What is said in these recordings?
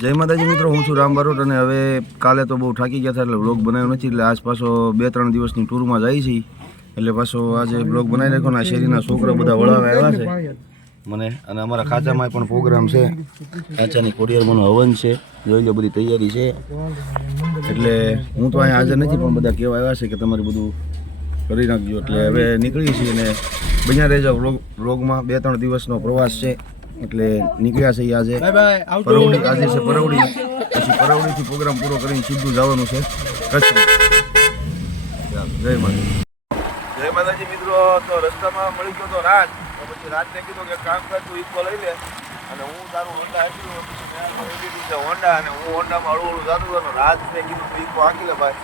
જય માતાજી મિત્રો, હું છું રામ બારોટ અને હવે કાલે તો બહુ થાકી ગયા હતા એટલે બ્લોગ બનાવ્યો નથી. એટલે આજ પાછો 2-3 દિવસની ટૂરમાં જાય છે એટલે પાછો આજે બ્લોગ બનાવી નાખ્યો. ને શેરીના છોકરા બધા વળાવે આવ્યા છે મને, અને અમારા ખાચામાં પણ પ્રોગ્રામ છે. ખાચાની કોરિયરમાંનો હવન છે, જોઈ લો બધી તૈયારી છે. એટલે હું તો અહીંયા હાજર નથી પણ બધા કહેવા આવ્યા છે કે તમારે બધું કરી નાખજો. એટલે હવે નીકળી છીએ અને બન્યા રહેજો બ્લોગમાં. 2-3 દિવસનો પ્રવાસ છે એટલે નીકળ્યા છે આજે પરવડી. આજે છે પરવડી, પછી પરવડીથી પ્રોગ્રામ પૂરો કરીને સીધું જવાનું છે કચ્છ. જય માતાજી. જય માતાજી મિત્રો. તો રસ્તામાં મળી ગયો તો રાજ, તો પછી રાજને કીધું કે કામ કર, તું ઈકો લઈ લે અને હું તારું હોન્ડા આપ્યું. પછી મેં લીધું છે હોન્ડા અને હું હોન્ડામાં હળવું જતું હતો. રાજને કીધું તું ઈકો આંકી લે ભાઈ.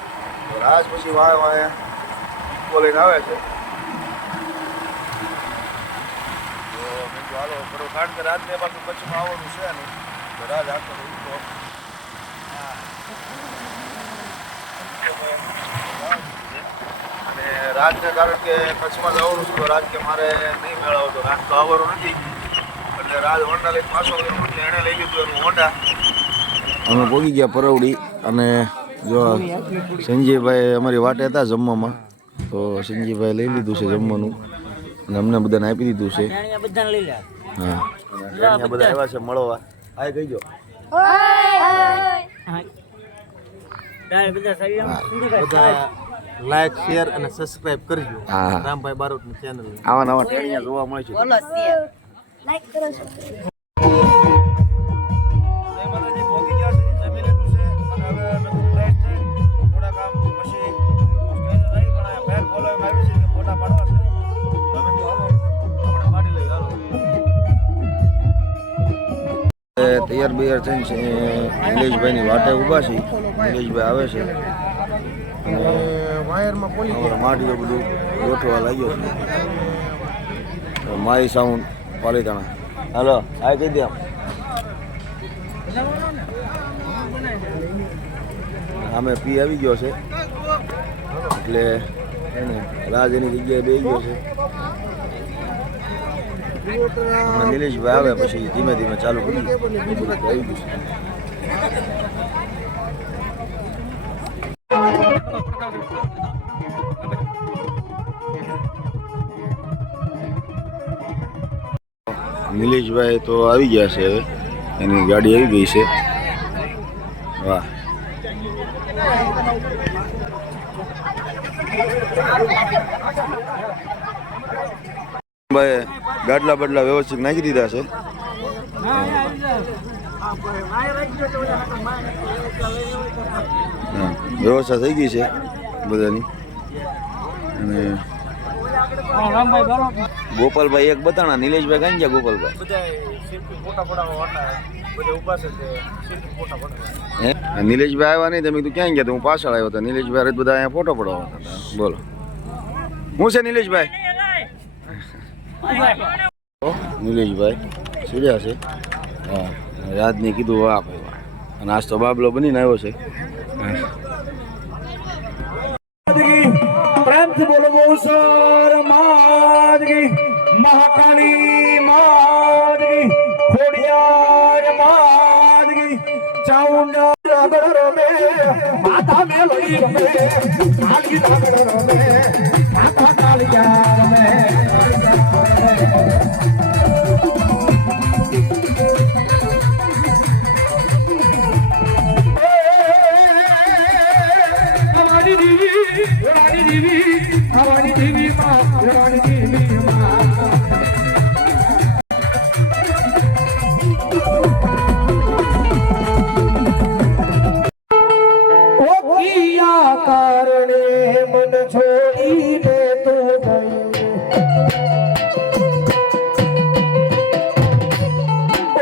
તો રાજ પછી વાય ઈકો લઈને આવે છે. હાલો કરો, કારણ કે રાતને પાછું કચ્છમાં આવવાનું છે ને, તો રાત આખો અને રાતને કારણ કે કચ્છમાં જવાનું છે તો રાત કે મારે નહીં મેળવો તો રાત તો આવવાનું નથી. એટલે રાત હોન્ડા લઈને પાછો એટલે એણે લઈ લીધું એનું હોન્ડા. અમે પહોંચી ગયા પરવડી અને જો સંજયભાઈ અમારી વાટે હતા જમવામાં, તો સંજયભાઈ લઈ લીધું છે જમવાનું અને અમને બધાને આપી દીધું છે. હા, બધા આવ્યા છે મળવા. હાય કહીજો. બધા લાઈક, શેર અને સબસ્ક્રાઇબ કરજો રામભાઈ બારોટની ચેનલ. આવા નવા ટેણીયા જોવા મળે છે. લાઈક કરો છો. તૈયાર બૈયાર થઈને છે નિલેશભાઈની વાટે ઊભા છે. નિલેશભાઈ આવે છે અને વાયરમાં માટીઓ બધું ગોઠવા લાગ્યો છે. મારી સાઉન્ડ પાલીતાણા. હાલો આ કહી દે. અમે પી આવી ગયો છે એટલે રાજ એની જગ્યાએ બેસી ગયો છે. નિલેશભાઈ આવે પછી ધીમે ધીમે ચાલુ કરી આવી ગયું છે. નિલેશભાઈ તો આવી ગયા છે, હવે એની ગાડી આવી ગઈ છે. વાહ, ભાઈ ગાડલા બદલા વ્યવસ્થિત નાખી દીધા છે. વ્યવસ્થા થઈ ગઈ છે બધાની. અને ગોપાલભાઈ એક બતાણા, નિલેશભાઈ કઈ ગયા? ગોપાલભાઈ નિલેશભાઈ આવ્યા નહીં, તમે તું ક્યાં ગયા? હું પાછળ આવ્યો હતો. નિલેશભાઈ બધા અહીંયા ફોટો પડાવવા હતા. બોલો હું છે નિલેશભાઈ? નિલેશભાઈ સીધા છે. હા, રાજને કીધું વાહ ભાઈ વાહ. અને આજ તો બાબલો બનીને આવ્યો છે. પ્રેમથી બોલો મોસર માદગી, મહાકાળી માદગી, ખોડિયાર માદગી, ચાઉંડા આગળ રમે, માતા મેલડી રમે, કાળી આગળ રમે, માતા કાળિયા રમે. કારણે મન છોડીને તો ગઈ,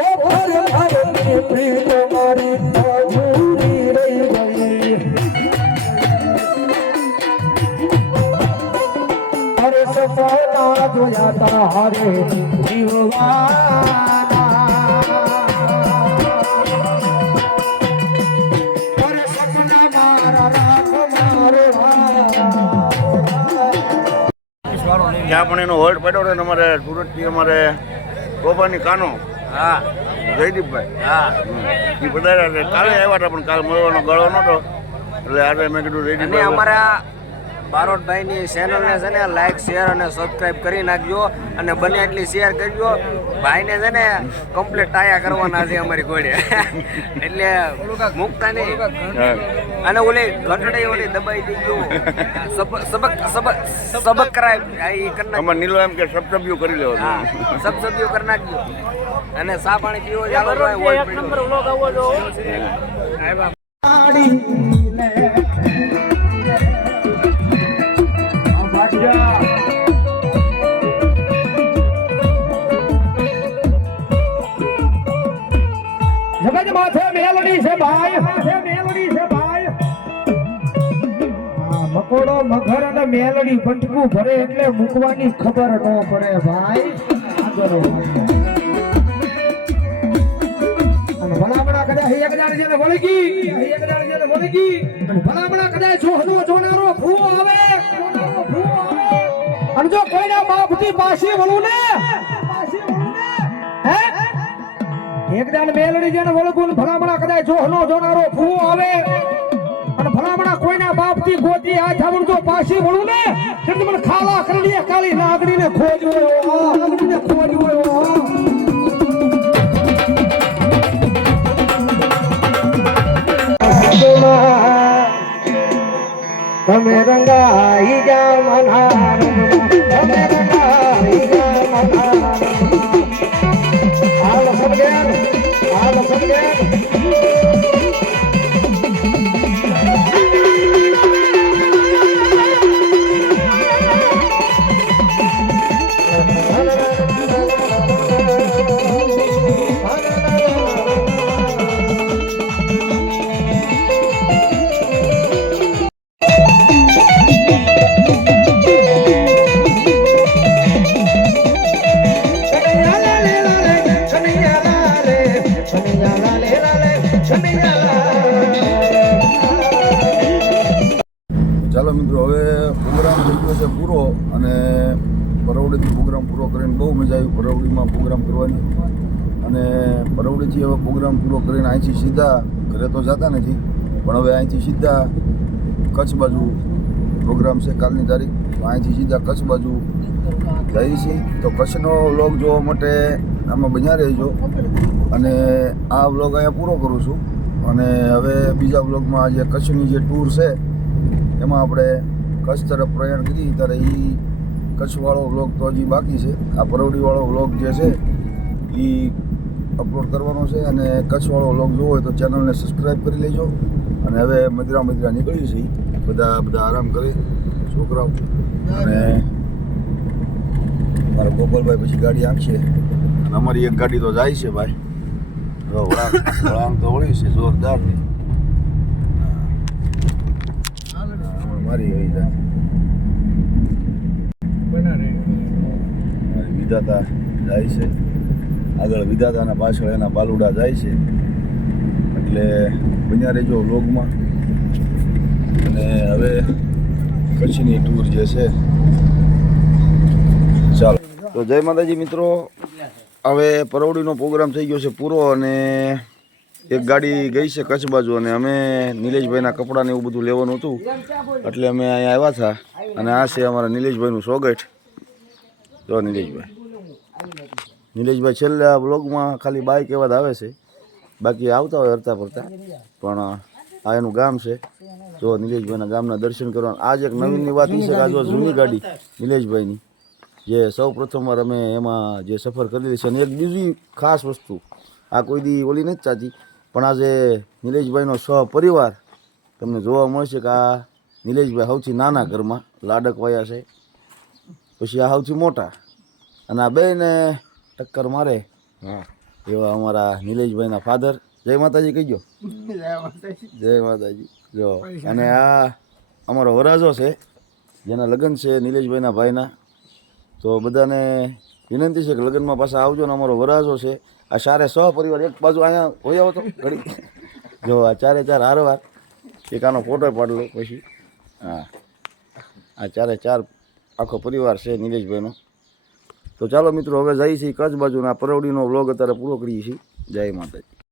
ઓ ભર ભરની પ્રીત મારી અધૂરી રહી ગઈ. અરે સપના જોયા તારે જીવવાના, અરે સપના મારા રાખ મારો. ત્યાં પણ એનો હોલ્ડ પડ્યો ને અમારે સુરતથી અમારે ગોપાની કાનો. હા, જયદીપભાઈ હા એ બધા કાલે આવ્યા હતા પણ કાલે મળવાનો ગાળો નહોતો એટલે આજે મેં કીધું અને જયદીપભાઈ અમારા બારોટભાઈની ચેનલને છે ને લાઈક શેર અને સબસ્ક્રાઇબ કરી નાખજો અને બને એટલી શેર કરજો ભાઈને છે ને કમ્પ્લીટ ટાયા કરવાના છે અમારી ઘોડે એટલે મૂકતા નહીં અને ઓલી ઘટડી ઓલી દબાઈ દીધું સબસ્ક્રાઇબ એ કરી અમારે નીલો એમ કે સબસ્ક્રાઇબ કરી લેવો હા સબસ્ક્રાઇબ કરી નાખજો અને સા પાણી પીવો ચાલો હોય એક નંબર વ્લોગ આવવો જો જગત માથે મેલડી છે ભાઈ, માથે મેલડી છે ભાઈ. આ મકોડો મગર અને મેલડી પંટકું ભરે એટલે મૂકવાની ખબર ન પડે ભાઈ. આગળ અને ભલામણા કદાચ એક દાડ જેને વળગી, એક દાડ જેને વળગી અને ભલામણા કદાચ જોહનો જોનારો ભૂવો આવે, અને જો કોઈના બાપથી પાછી વળું ને, હે એક દાન મેલડી જેને વળગું ભલામણા કદાચ જોહનો જોનારો ભૂવો આવે અને ભલામણા કોઈના બાપથી ગોતી આ જામણ જો પાછી વળું ને એટલે મને ખાલા કરડી કાળી નાગડીને ખોજ્યો, નાગડીને ખોજ્યો. તમે રંગાઈ જા મનાર, તમે રંગાઈ જા મનાર. હાલ સમજે, હાલ સમજે. ચાલો મિત્રો હવે પ્રોગ્રામ થઈ ગયો છે પૂરો અને પરવડીથી પ્રોગ્રામ પૂરો કરીને બહુ મજા આવી પરવડીમાં પ્રોગ્રામ કરવાની અને પરવડીથી હવે પ્રોગ્રામ પૂરો કરીને અહીંથી સીધા ઘરે તો જતા નથી પણ હવે અહીંથી સીધા કચ્છ બાજુ પ્રોગ્રામ છે કાલની તારીખ તો અહીંથી સીધા કચ્છ બાજુ જઈએ છીએ તો કચ્છનો વ્લોગ જોવા માટે આમાં બન્યા રહેજો અને આ વ્લોગ અહીંયા પૂરો કરું છું અને હવે બીજા વ્લોગમાં આજે કચ્છની જે ટૂર છે એમાં આપણે કચ્છ તરફ પ્રયાણ કરીએ ત્યારે એ કચ્છવાળો વ્લોગ તો હજી બાકી છે આ પરવડીવાળો વ્લોગ જે છે એ અપલોડ કરવાનો છે અને કચ્છવાળો વ્લોગ જોવો હોય તો ચેનલને સબસ્ક્રાઈબ કરી લેજો અને હવે મદરા નીકળી છે બધા આરામ કરે છોકરાઓ અને મારા ગોપાલભાઈ પછી ગાડી આંકશે અને અમારી એક ગાડી તો જાય છે ભાઈ વળાંક તો વળી છે જોરદાર મારી હોય વિધાતા જાય છે આગળ વિધાતાના પાછળ એના બાલુડા જાય છે એટલે બન્યા રહેજો વ્લોગમાં અને હવે કચ્છની ટૂર જે છે ચાલો તો જય માતાજી મિત્રો હવે પરવડીનો પ્રોગ્રામ થઈ ગયો છે પૂરો અને એક ગાડી ગઈ છે કચ્છ બાજુ અને અમે નિલેશભાઈના કપડાને એવું બધું લેવાનું હતું એટલે અમે અહીંયા આવ્યા હતા અને આ છે અમારા નિલેશભાઈનું સ્વાગત જો નિલેશભાઈ છેલ્લા બ્લોગમાં ખાલી બાઇક એવા જ આવે છે બાકી આવતા હોય હરતા ફરતા પણ આ એનું ગામ છે જો નિલેશભાઈના ગામના દર્શન કરવાના આજ એક નવીનની વાત એ છે કે આ જો જૂની ગાડી નિલેશભાઈની જે સૌ પ્રથમવાર અમે એમાં જે સફર કરેલી છે અને એક બીજી ખાસ વસ્તુ આ કોઈ દી ઓલી નથી ચાચી પણ આજે નિલેશભાઈનો સહપરિવાર તમને જોવા મળશે કે આ નિલેશભાઈ સૌથી નાના ઘરમાં લાડક વાયા છે પછી આ સૌથી મોટા અને આ બેને ટક્કર મારે હા એવા અમારા નિલેશભાઈના ફાધર જય માતાજી કહીજો જય માતાજી જો અને આ અમારો વરાજો છે જેના લગ્ન છે નિલેશભાઈના ભાઈના તો બધાને વિનંતી છે કે લગ્નમાં પાછા આવજો ને અમારો વરાજો છે આ ચારે સહપરિવાર એક બાજુ અહીંયા હોય આવો તો ઘડી જો આ ચારે ચાર હારવાર એક આનો ફોટો પાડલો પછી હા આ ચારે ચાર આખો પરિવાર છે નિલેશભાઈનો તો ચાલો મિત્રો હવે જઈએ છીએ કચ્છ બાજુના પરવડીનો વ્લોગ અત્યારે પૂરો કરીએ છીએ જય માતાજી.